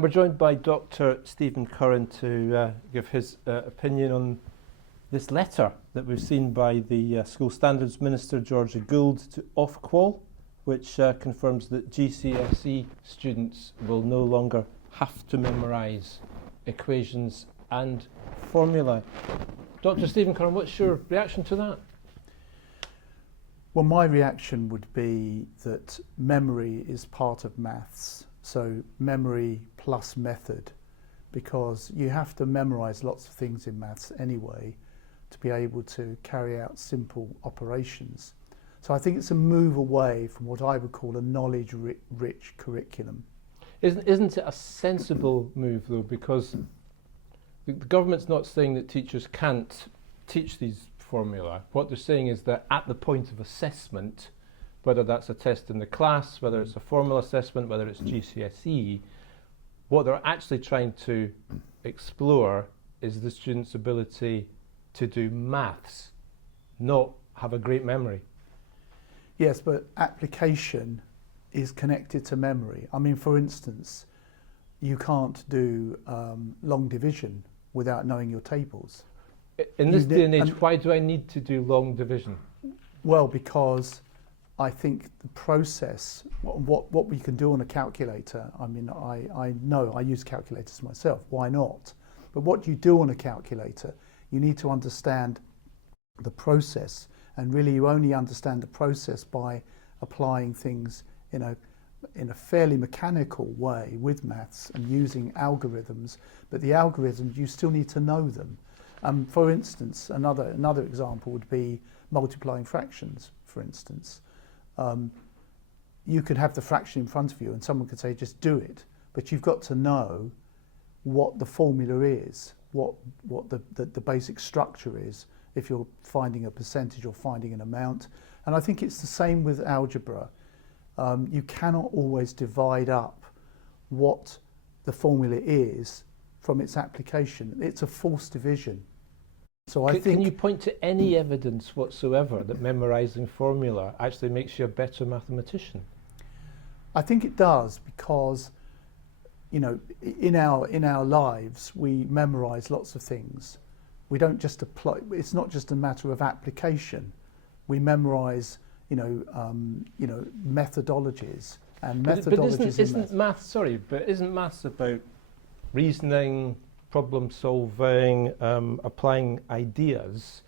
We're joined by Dr. Stephen Curran to give his opinion on this letter that we've seen by the School Standards Minister, Georgia Gould, to Ofqual, which confirms that GCSE students will no longer have to memorise equations and formulae. Dr. Stephen Curran, what's your reaction to that? Well, my reaction would be that memory is part of maths. So memory plus method, because you have to memorise lots of things in maths anyway to be able to carry out simple operations. So I think it's a move away from what I would call a knowledge-rich curriculum. Isn't it a sensible move though, because the government's not saying that teachers can't teach these formula. What they're saying is that at the point of assessment, whether that's a test in the class, whether it's a formal assessment, whether it's GCSE, what they're actually trying to explore is the student's ability to do maths, not have a great memory. Yes, but application is connected to memory. I mean, for instance, you can't do long division without knowing your tables. In this day and age, why do I need to do long division? Well, because I think the process, what we can do on a calculator, I mean, I know I use calculators myself, why not? But what you do on a calculator, you need to understand the process, and really you only understand the process by applying things in a fairly mechanical way with maths and using algorithms, but the algorithms, you still need to know them. For instance, another example would be multiplying fractions, for instance. You could have the fraction in front of you and someone could say just do it, but you've got to know what the formula is, what the basic structure is if you're finding a percentage or finding an amount. And I think it's the same with algebra. You cannot always divide up what the formula is from its application. It's a false division. So can you point to any evidence whatsoever that memorising formula actually makes you a better mathematician? I think it does, because you know, in our lives we memorise lots of things. We don't just apply. It's not just a matter of application. We memorise, methodologies and methodologies. But isn't maths? Sorry, but isn't maths about reasoning, problem solving, applying ideas,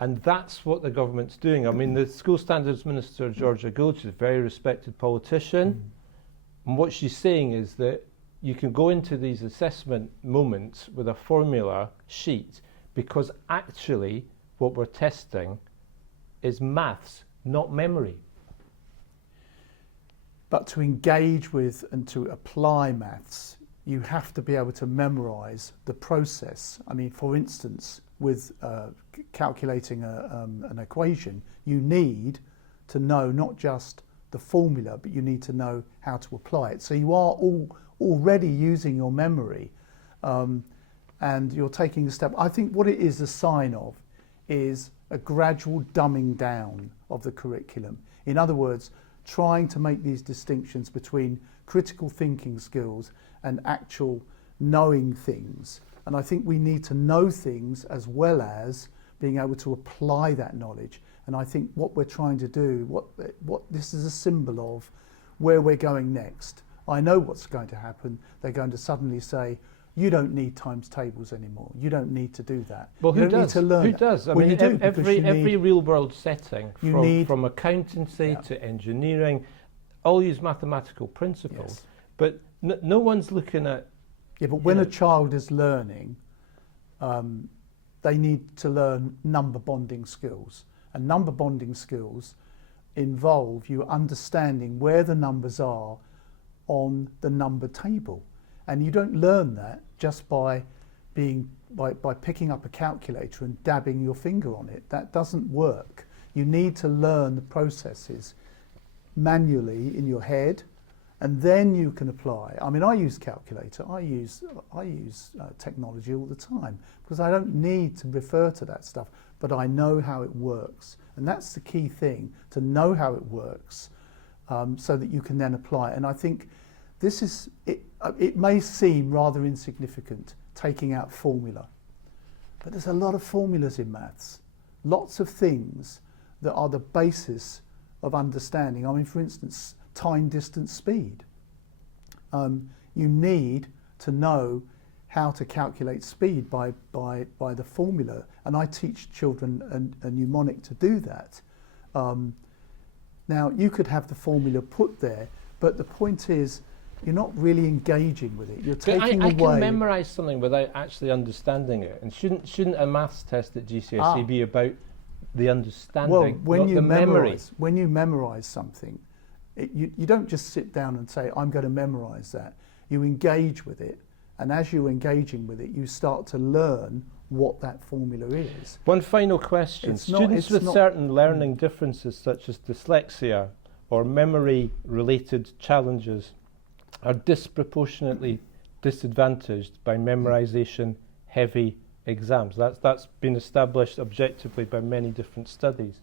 and that's what the government's doing. I mean, the School Standards Minister, Georgia Gould, she's a very respected politician, and what she's saying is that you can go into these assessment moments with a formula sheet, because actually what we're testing is maths, not memory. But to engage with and to apply maths, you have to be able to memorise the process. I mean, for instance, with calculating an equation, you need to know not just the formula, but you need to know how to apply it. So you are already using your memory, and you're taking a step. I think what it is a sign of is a gradual dumbing down of the curriculum. In other words, trying to make these distinctions between critical thinking skills and actual knowing things. And I think we need to know things as well as being able to apply that knowledge. And I think what we're trying to do, what this is a symbol of where we're going next. I know what's going to happen. They're going to suddenly say, you don't need times tables anymore. You don't need to do that. Well, who does? Who does? I mean, every real world setting, from accountancy to engineering, all use mathematical principles. Yes. But no one's looking at... Yeah, but when a child is learning, they need to learn number bonding skills. And number bonding skills involve you understanding where the numbers are on the number table. And you don't learn that just by picking up a calculator and dabbing your finger on it. That doesn't work. You need to learn the processes manually in your head, and then you can apply. I mean, I use calculator. I use technology all the time because I don't need to refer to that stuff, but I know how it works, and that's the key thing, to know how it works, so that you can then apply it. And I think this is it. it may seem rather insignificant, taking out formula, but there's a lot of formulas in maths, lots of things that are the basis of understanding. I mean, for instance, time, distance, speed. You need to know how to calculate speed by the formula, and I teach children a mnemonic to do that. Now, you could have the formula put there, but the point is, you're not really engaging with it. You're taking away. I can memorise something without actually understanding it, and shouldn't a maths test at GCSE be about the understanding, well, when not you the memory? When you memorise something, you don't just sit down and say, I'm going to memorise that. You engage with it, and as you're engaging with it, you start to learn what that formula is. One final question. Students with certain learning differences, such as dyslexia or memory-related challenges, are disproportionately disadvantaged by memorisation-heavy exams. That's been established objectively by many different studies.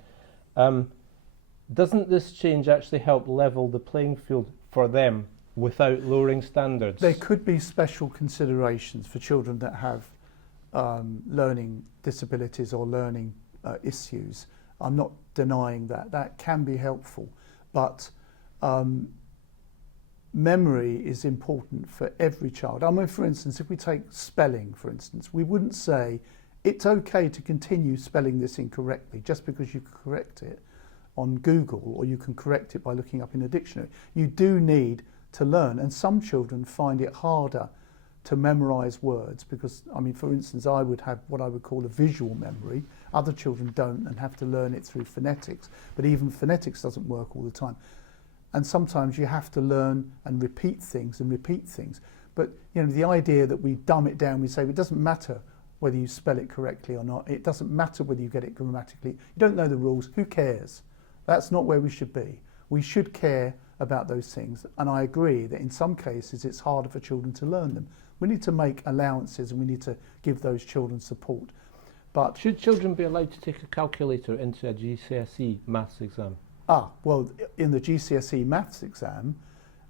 Doesn't this change actually help level the playing field for them without lowering standards? There could be special considerations for children that have learning disabilities or learning issues. I'm not denying that. That can be helpful, but memory is important for every child. I mean, for instance, if we take spelling, for instance, we wouldn't say it's okay to continue spelling this incorrectly just because you can correct it on Google or you can correct it by looking up in a dictionary. You do need to learn, and some children find it harder to memorise words because, I mean, for instance, I would have what I would call a visual memory. Other children don't and have to learn it through phonetics, but even phonetics doesn't work all the time. And sometimes you have to learn and repeat things. But, you know, the idea that we dumb it down, we say it doesn't matter whether you spell it correctly or not. It doesn't matter whether you get it grammatically. You don't know the rules. Who cares? That's not where we should be. We should care about those things. And I agree that in some cases it's harder for children to learn them. We need to make allowances and we need to give those children support. But should children be allowed to take a calculator into a GCSE maths exam? Well, in the GCSE maths exam,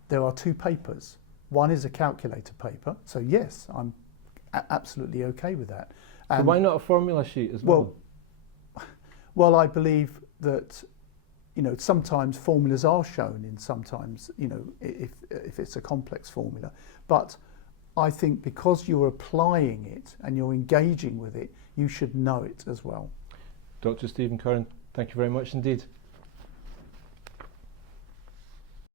there are two papers. One is a calculator paper, so yes, I'm absolutely okay with that. And so why not a formula sheet as well? Well, I believe that, you know, sometimes formulas are shown in sometimes, you know, if it's a complex formula. But I think because you're applying it and you're engaging with it, you should know it as well. Dr. Stephen Curran, thank you very much indeed.